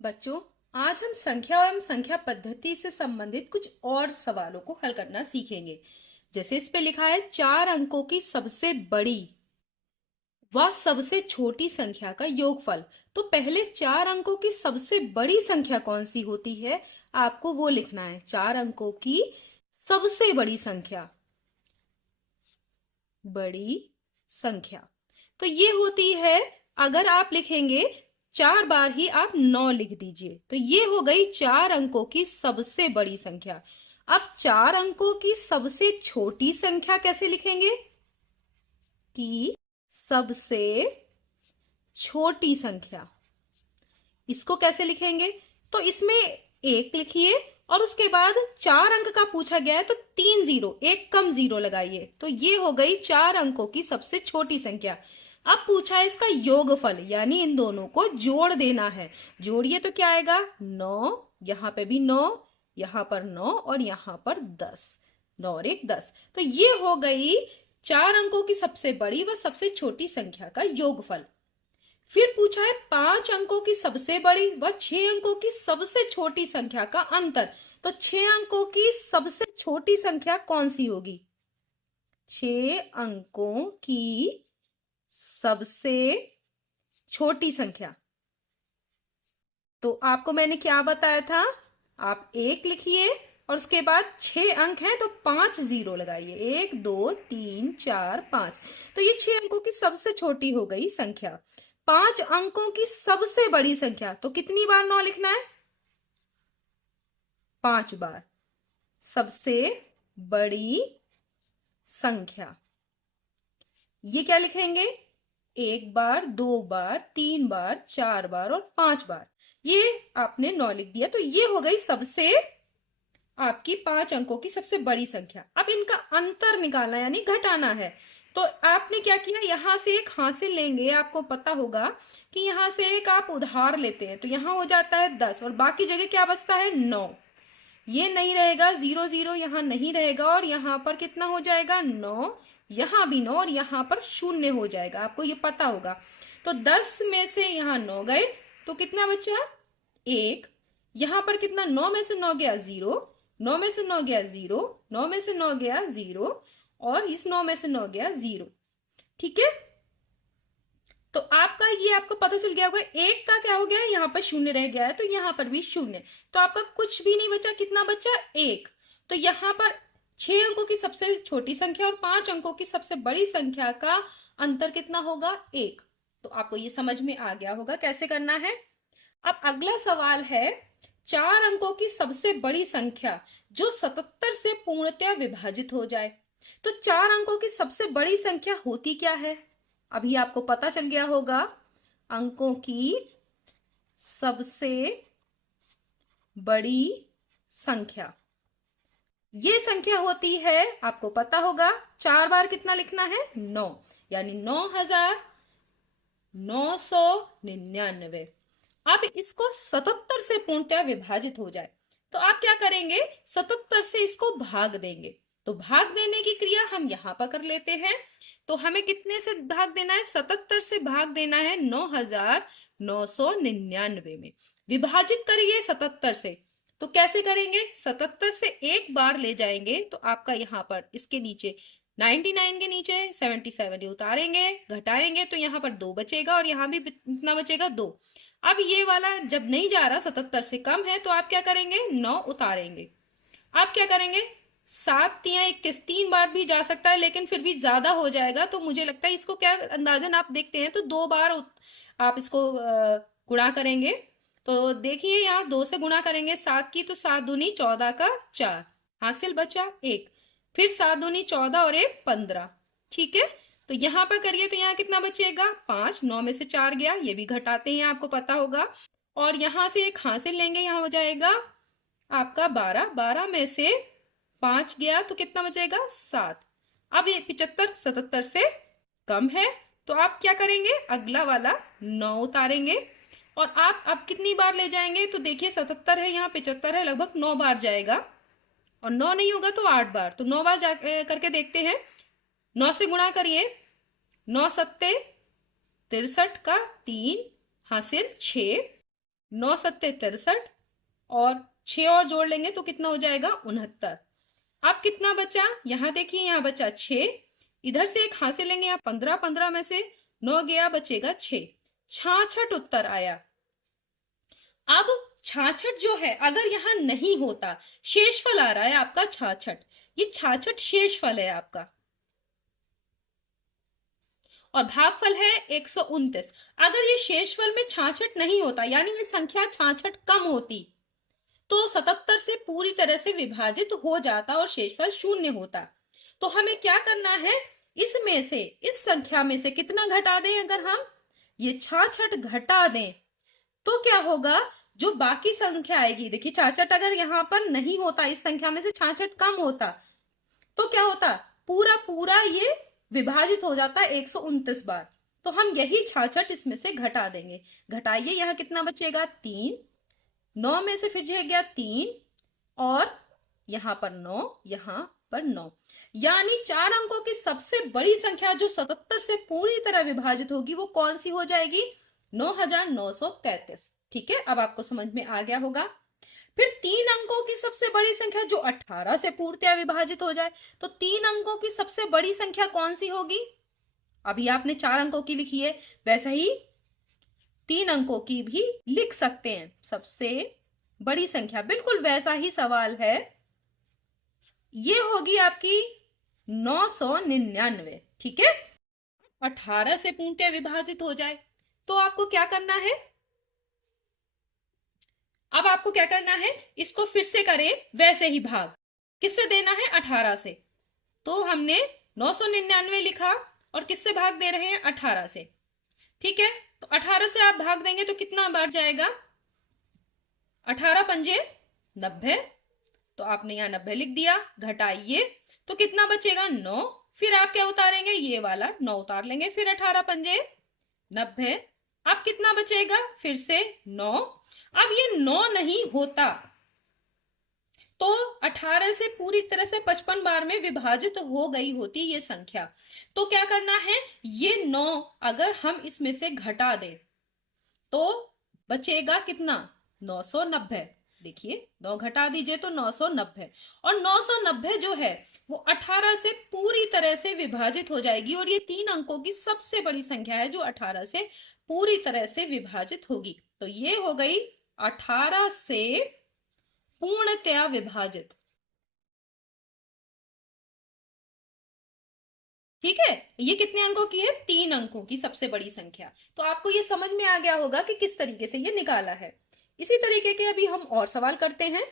बच्चों, आज हम संख्या एवं संख्या पद्धति से संबंधित कुछ और सवालों को हल करना सीखेंगे। जैसे इस पे लिखा है 4 अंकों की सबसे बड़ी व सबसे छोटी संख्या का योगफल। तो पहले 4 अंकों की सबसे बड़ी संख्या कौन सी होती है, आपको वो लिखना है। 4 अंकों की सबसे बड़ी संख्या, बड़ी संख्या तो ये होती है, अगर आप लिखेंगे 4 बार ही आप 9 लिख दीजिए, तो ये हो गई 4 अंकों की सबसे बड़ी संख्या। अब 4 अंकों की सबसे छोटी संख्या कैसे लिखेंगे, कि सबसे छोटी संख्या, इसको कैसे लिखेंगे? तो इसमें 1 लिखिए और उसके बाद 4 अंक का पूछा गया है तो 3 जीरो, एक कम जीरो लगाइए, तो ये हो गई 4 अंकों की सबसे छोटी संख्या। अब पूछा है इसका योगफल, यानी इन दोनों को जोड़ देना है। जोड़िए तो क्या आएगा, 9, यहाँ पे भी 9, यहाँ पर 9 और यहाँ पर 10। 9 और 1 10, तो ये हो गई 4 अंकों की सबसे बड़ी व सबसे छोटी संख्या का योगफल। फिर पूछा है 5 अंकों की सबसे बड़ी व 6 अंकों की सबसे छोटी संख्या का अंतर। तो 6 अंकों की सबसे छोटी संख्या कौन सी होगी? 6 अंकों की सबसे छोटी संख्या, तो आपको मैंने क्या बताया था, आप 1 लिखिए और उसके बाद 6 अंक हैं तो 5 जीरो लगाइए, 1 2 3 4 5। तो ये 6 अंकों की सबसे छोटी हो गई संख्या। 5 अंकों की सबसे बड़ी संख्या, तो कितनी बार 9 लिखना है, 5 बार। सबसे बड़ी संख्या, ये क्या लिखेंगे, 1 बार, 2 बार, 3 बार, 4 बार और 5 बार। ये आपने 9 लिख दिया, तो ये हो गई सबसे आपकी 5 अंकों की सबसे बड़ी संख्या। अब इनका अंतर निकालना यानी घटाना है। तो आपने क्या किया, यहां से एक हासिल लेंगे, आपको पता होगा कि यहां से एक आप उधार लेते हैं, तो यहां हो जाता है 10 और बाकी जगह क्या बचता है, 9। ये नहीं रहेगा, 0 0 यहाँ नहीं रहेगा और यहाँ पर कितना हो जाएगा, 9। यहाँ भी 9 और यहाँ पर 0 हो जाएगा, आपको ये पता होगा। तो 10 में से यहाँ 9 गए तो कितना बचा, 1। यहाँ पर कितना, 9 में से 9 गया 0, 9 में से 9 गया 0, 9 में से 9 गया 0 और इस 9 में से 9 गया 0। ठीक है, तो आपका ये आपको पता चल गया होगा, एक का क्या हो गया है, यहाँ पर 0 रह गया है तो यहाँ पर भी 0। तो आपका कुछ भी नहीं बचा, कितना बचा, 1। तो यहाँ पर 6 अंकों की सबसे छोटी संख्या और 5 अंकों की सबसे बड़ी संख्या का अंतर कितना होगा, 1। तो आपको ये समझ में आ गया होगा कैसे करना है। अब अगला सवाल है, 4 अंकों की सबसे बड़ी संख्या जो 77 से पूर्णतया विभाजित हो जाए। तो 4 अंकों की सबसे बड़ी संख्या होती क्या है, अभी आपको पता चल गया होगा। अंकों की सबसे बड़ी संख्या, ये संख्या होती है, आपको पता होगा, 4 बार कितना लिखना है, 9, यानी 9,999। अब इसको 77 से पूर्णतः विभाजित हो जाए तो आप क्या करेंगे, 77 से इसको भाग देंगे। तो भाग देने की क्रिया हम यहां पर कर लेते हैं। तो हमें कितने से भाग देना है, 77 से भाग देना है 9,999 में। विभाजित करिए 77 से, तो कैसे करेंगे, 77 से एक बार ले जाएंगे तो आपका यहाँ पर इसके नीचे 99 के नीचे 77 ये उतारेंगे, घटाएंगे तो यहाँ पर 2 बचेगा और यहाँ भी इतना बचेगा 2। अब ये वाला जब नहीं जा रहा, 77 से कम है, तो आप क्या करेंगे, 9 उतारेंगे। आप क्या करेंगे, 7 या 21, 3 बार भी जा सकता है लेकिन फिर भी ज्यादा हो जाएगा, तो मुझे लगता है इसको क्या अंदाजन आप देखते हैं तो 2 बार आप इसको गुणा करेंगे। तो देखिए यहाँ 2 से गुणा करेंगे 7 की, तो 7 दूनी 14 का 4, हासिल बचा 1। फिर 7 दूनी 14 और 1 15। ठीक है, तो यहाँ पर करिए तो यहाँ कितना बचेगा, 5। 9 में से 4 गया, ये भी घटाते हैं आपको पता होगा। और यहाँ से एक हासिल लेंगे, यहाँ हो जाएगा आपका 12। 12 में से 5 गया तो कितना बचेगा, 7। अब ये 75 77 से कम है, तो आप क्या करेंगे, अगला वाला 9 उतारेंगे। और आप अब कितनी बार ले जाएंगे, तो देखिए 77 है, यहाँ 75 है, लगभग 9 बार जाएगा। और 9 नहीं होगा तो 8 बार, तो 9 बार करके देखते हैं। 9 से गुणा करिए, 9 सत्ते 63 का 3, हासिल 6। 9 सत्ते 63 और 6 और जोड़ लेंगे तो कितना हो जाएगा 69। अब कितना बचा, यहां देखिए यहाँ बचा 6, इधर से एक हाथ से लेंगे यहाँ 15, 15 में से 9 गया, बचेगा 6, 66 उत्तर आया। अब 66 जो है अगर यहां नहीं होता, शेषफल आ रहा है आपका 66, ये 66 शेषफल है आपका और भागफल है 129। अगर ये शेषफल में 66 नहीं होता यानी ये संख्या 66 कम होती तो 77 से पूरी तरह से विभाजित हो जाता और शेषफल 0 होता। तो हमें क्या करना है, इसमें से, इस संख्या में से कितना घटा दें, अगर हम ये 66 घटा दें तो क्या होगा, जो बाकी संख्या आएगी, देखिए 66 अगर यहां पर नहीं होता, इस संख्या में से 66 कम होता तो क्या होता, पूरा पूरा ये विभाजित हो जाता है 129 बार। तो हम यही 66 इसमें से घटा देंगे। घटाइए, यहां कितना बचेगा 3, 9 में से फिर जो गया 3 और यहां पर 9, यहां पर 9, यानी 4 अंकों की सबसे बड़ी संख्या जो 77 से पूरी तरह विभाजित होगी वो कौन सी हो जाएगी, 9933। ठीक है, अब आपको समझ में आ गया होगा। फिर 3 अंकों की सबसे बड़ी संख्या जो 18 से पूर्णतया विभाजित हो जाए, तो 3 अंकों की सबसे बड़ी संख्या कौन सी होगी, अभी आपने 4 अंकों की लिखी है, वैसे ही 3 अंकों की भी लिख सकते हैं, सबसे बड़ी संख्या, बिल्कुल वैसा ही सवाल है। ये होगी आपकी 999। ठीक है, 18 से पूर्णतया विभाजित हो जाए तो आपको क्या करना है, अब आपको क्या करना है, इसको फिर से करें वैसे ही, भाग किससे देना है, 18 से। तो हमने 999 लिखा और किससे भाग दे रहे हैं, 18 से। ठीक है, तो 18 से आप भाग देंगे तो कितना बार जाएगा, 18 पंजे 90, तो आपने यहाँ 90 लिख दिया। घटाइए तो कितना बचेगा 9, फिर आप क्या उतारेंगे, ये वाला 9 उतार लेंगे, फिर 18 पंजे 90, अब कितना बचेगा, फिर से 9। अब ये 9 नहीं होता तो 18 से पूरी तरह से 55 बार में विभाजित हो गई होती ये संख्या। तो क्या करना है, ये 9 अगर हम इसमें से घटा दें तो बचेगा कितना, 990। देखिए 9 घटा दीजिए तो 990, और 990 जो है वो 18 से पूरी तरह से विभाजित हो जाएगी और ये 3 अंकों की सबसे बड़ी संख्या है जो 18 से पूरी तरह से विभाजित होगी। तो ये हो गई 18 से पूर्णतया विभाजित। ठीक है, ये कितने अंकों की है, 3 अंकों की सबसे बड़ी संख्या। तो आपको ये समझ में आ गया होगा कि किस तरीके से ये निकाला है। इसी तरीके के अभी हम और सवाल करते हैं।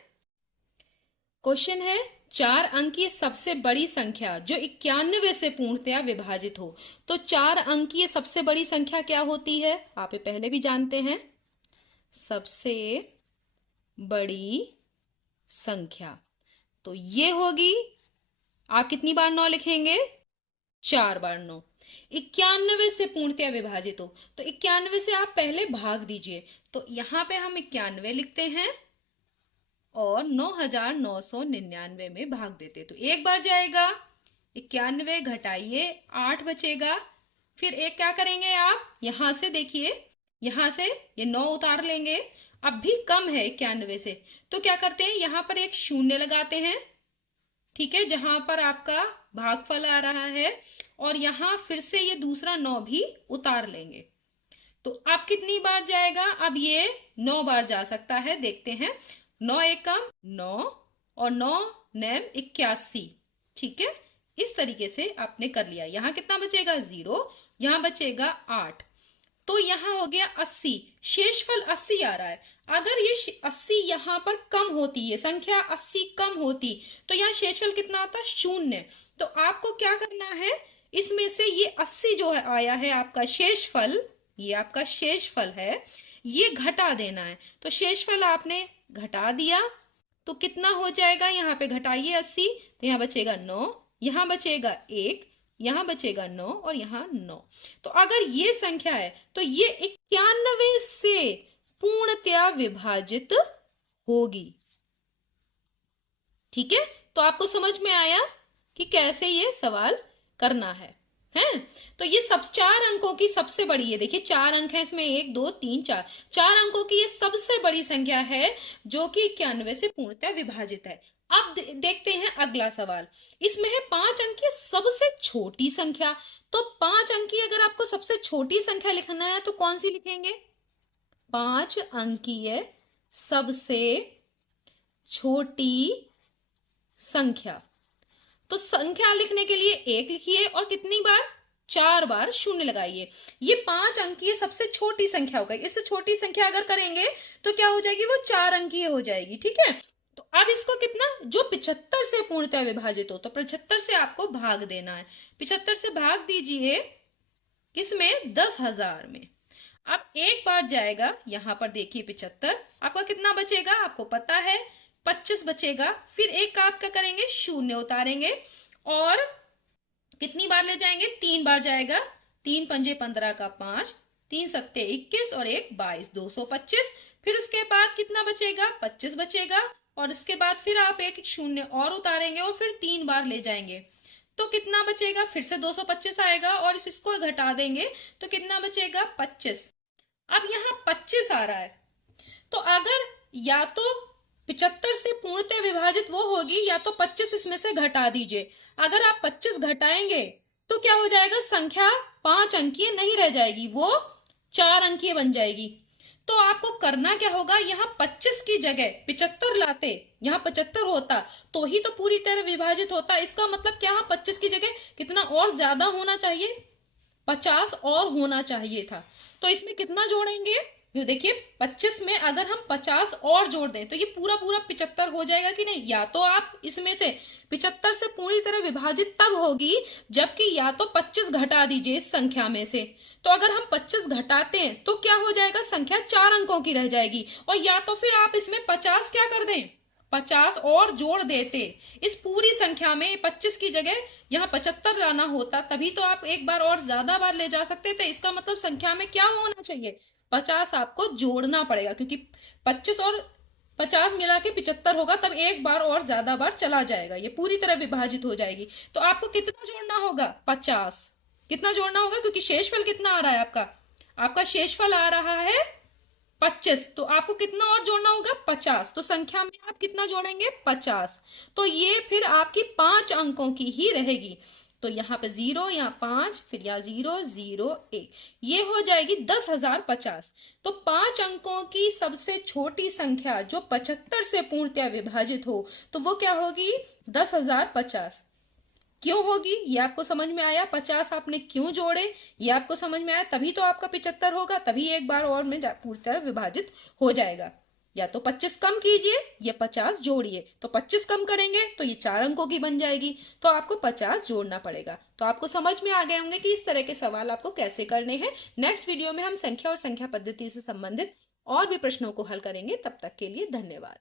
क्वेश्चन है, 4 अंकीय सबसे बड़ी संख्या जो 91 से पूर्णतया विभाजित हो। तो 4 अंकीय सबसे बड़ी संख्या क्या होती है, आप ये पहले भी जानते हैं, सबसे बड़ी संख्या। तो ये होगी, आप कितनी बार 9 लिखेंगे, 4 बार 9। 91 से पूर्णतया विभाजित हो तो 91 से आप पहले भाग दीजिए, तो यहां पे हम 91 लिखते हैं और 9999 में भाग देते, तो एक बार जाएगा, 91 घटाइए 8 बचेगा, फिर एक क्या करेंगे आप, यहां से देखिए, यहां से ये 9 उतार लेंगे, अब भी कम है 91 से, तो क्या करते हैं, यहां पर एक शून्य लगाते हैं। ठीक है, जहां पर आपका भागफल आ रहा है, और यहां फिर से ये दूसरा 9 भी उतार लेंगे, तो अब कितनी बार जाएगा, अब ये 9 बार जा सकता है, देखते हैं, 9 एकम 9 और 9 नैम 81। ठीक है, इस तरीके से आपने कर लिया। यहां कितना बचेगा 0, यहां बचेगा 8, तो यहां हो गया 80, शेषफल 80 आ रहा है। अगर ये 80 यहां पर कम होती, ये संख्या 80 कम होती तो यहाँ शेषफल कितना आता, 0। तो आपको क्या करना है, इसमें से ये 80 जो है आया है आपका शेषफल, ये आपका शेषफल है, ये घटा देना है। तो शेषफल आपने घटा दिया तो कितना हो जाएगा, यहाँ पे घटाइए 80, तो यहाँ बचेगा 9, यहाँ बचेगा 1, यहां बचेगा 9 और यहां 9। तो अगर ये संख्या है तो ये 91 से पूर्णतया विभाजित होगी। ठीक है, तो आपको समझ में आया कि कैसे ये सवाल करना है। हैं। तो ये सब 4 अंकों की सबसे बड़ी है, देखिए 4 अंक है इसमें, 1 2 3 4, 4 अंकों की ये सबसे बड़ी संख्या है जो कि 91 से पूर्णतः विभाजित है। अब देखते हैं अगला सवाल, इसमें है 5 अंकीय सबसे छोटी संख्या। तो 5 अंकीय अगर आपको सबसे छोटी संख्या लिखना है तो कौन सी लिखेंगे? 5 अंकीय सबसे छोटी संख्या। तो संख्या लिखने के लिए 1 लिखिए और कितनी बार? 4 बार शून्य लगाइए। ये 5 अंकीय सबसे छोटी संख्या हो गई। इससे छोटी संख्या अगर करेंगे तो क्या हो जाएगी? वो 4 अंकीय हो जाएगी, ठीक है। तो अब इसको कितना, जो 75 से पूर्णतः विभाजित हो, तो 75 से आपको भाग देना है। 75 से भाग दीजिए किसमें? 10,000 में। अब एक बार जाएगा, यहां पर देखिए 75, आपका कितना बचेगा? आपको पता है 25 बचेगा। फिर एक आपका करेंगे, शून्य उतारेंगे और कितनी बार ले जाएंगे? 3 बार जाएगा। 3 पंजे 15 का 5, 3 सत्ते 21 और 1 22, 225। फिर उसके बाद कितना बचेगा? 25 बचेगा और इसके बाद फिर आप एक शून्य और उतारेंगे और फिर 3 बार ले जाएंगे तो कितना बचेगा? फिर से 225 आएगा और इसको घटा देंगे तो कितना बचेगा? 25। अब यहाँ 25 आ रहा है, तो अगर या तो 75 से पूर्णतः विभाजित वो होगी या तो 25 इसमें से घटा दीजिए। अगर आप 25 घटाएंगे तो क्या हो जाएगा? संख्या 5 अंकीय नहीं रह जाएगी, वो 4 अंकीय बन जाएगी। तो आपको करना क्या होगा? यहाँ 25 की जगह 75 लाते, यहाँ 75 होता तो ही तो पूरी तरह विभाजित होता। इसका मतलब क्या? 25 की जगह कितना और ज्यादा होना चाहिए? 50 और होना चाहिए था। तो इसमें कितना जोड़ेंगे? ये देखिए 25 में अगर हम 50 और जोड़ दें तो ये पूरा पूरा 75 हो जाएगा कि नहीं? या तो आप इसमें से 75 से पूरी तरह विभाजित तब होगी जबकि या तो 25 घटा दीजिए इस संख्या में से। तो अगर हम 25 घटाते हैं तो क्या हो जाएगा? संख्या 4 अंकों की रह जाएगी। और या तो फिर आप इसमें 50 क्या कर दें? 50 और जोड़ देते इस पूरी संख्या में। 25 की जगह यहाँ 75 लाना होता, तभी तो आप एक बार और ज्यादा बार ले जा सकते थे। इसका मतलब संख्या में क्या होना चाहिए? 50 आपको जोड़ना पड़ेगा, क्योंकि 25 और 50 मिला के 75 होगा, तब एक बार और ज्यादा बार चला जाएगा, ये पूरी तरह विभाजित हो जाएगी। तो आपको कितना जोड़ना होगा? 50। कितना जोड़ना होगा? क्योंकि शेषफल कितना आ रहा है आपका? आपका शेषफल आ रहा है 25, तो आपको कितना और जोड़ना होगा? 50। तो संख्या में आप कितना जोड़ेंगे? 50। तो ये फिर आपकी 5 अंकों की ही रहेगी। तो यहाँ पे 0, यहाँ 5, फिर यहाँ 0 0 1, ये हो जाएगी 10,050। तो 5 अंकों की सबसे छोटी संख्या जो 75 से पूर्णतः विभाजित हो तो वो क्या होगी? 10,050। क्यों होगी ये आपको समझ में आया? 50 आपने क्यों जोड़े ये आपको समझ में आया? तभी तो आपका 75 होगा, तभी एक बार और में पूरी तरह विभाजित हो जाएगा। या तो 25 कम कीजिए या 50 जोड़िए। तो 25 कम करेंगे तो ये 4 अंकों की बन जाएगी, तो आपको 50 जोड़ना पड़ेगा। तो आपको समझ में आ गए होंगे कि इस तरह के सवाल आपको कैसे करने हैं। नेक्स्ट वीडियो में हम संख्या और संख्या पद्धति से संबंधित और भी प्रश्नों को हल करेंगे। तब तक के लिए धन्यवाद।